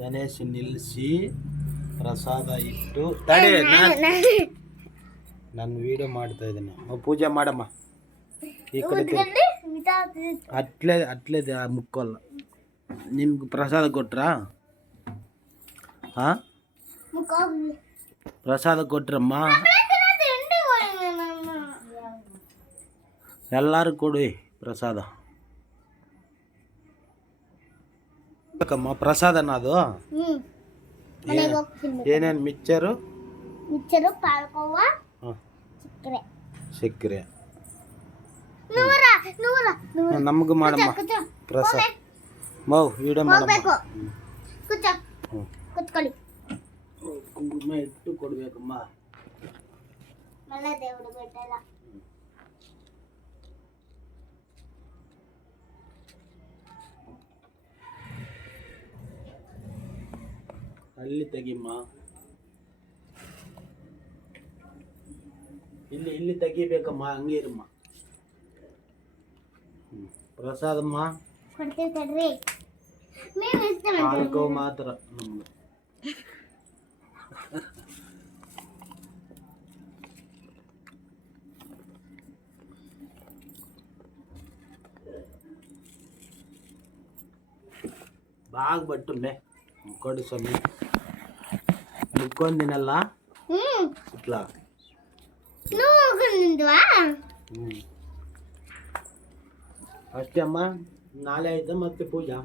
ಗಣೇಶ ನಿಲ್ಲಿಸಿ ಪ್ರಸಾದ ಇಟ್ಟು ತಡೆ ನಾನು ವಿಡಿಯೋ ಮಾಡ್ತಾ ಇದ್ದೀನಿ. ಪೂಜೆ ಮಾಡಮ್ಮ. ಈ ಕಡೆ ಅಟ್ಲೇ ಮುಕ್ಕೋಲ್ಲ. ನಿಮ್ಗೆ ಪ್ರಸಾದ ಕೊಟ್ರಾ? ಹಾಂ, ಪ್ರಸಾದ ಕೊಟ್ರಮ್ಮ. ಎಲ್ಲರೂ ಕೊಡಿ ಪ್ರಸಾದ. ಬೇಕಮ್ಮ ಪ್ರಸಾದನ ಅದು. ಏನೇನು ಮಿಕ್ಚರು ಪಾಲ್ಕೋವ, ಸಕ್ಕರೆ ನಮಗೂ ಮಾಡಮ್ಮ ಪ್ರಸಾದ. ಮೌ ವಿಡಿಯೋ ಮಾಡಮ್ಮ. ಕುಂಕುಮ ಇಟ್ಟು ಕೊಡ್ಬೇಕಮ್ಮ. ಅಲ್ಲಿ ತೆಗಿಮ್ಮ. ಇಲ್ಲಿ ತೆಗಿಬೇಕಮ್ಮ. ಹಂಗೆ ಇರಮ್ಮ. ಪ್ರಸಾದಮ್ಮ ಪಾಲ್ಕೋ ಮಾತ್ರ ನಮ್ದು. బాగా పట్టుండే కొడు స్వామి ముక్కొని తినల్లా ఇట్లా ಅಷ್ಟೇ ಅಮ್ಮ. ನಾಳೆ ಆಯ್ತಾ ಮತ್ತೆ ಪೂಜಾ?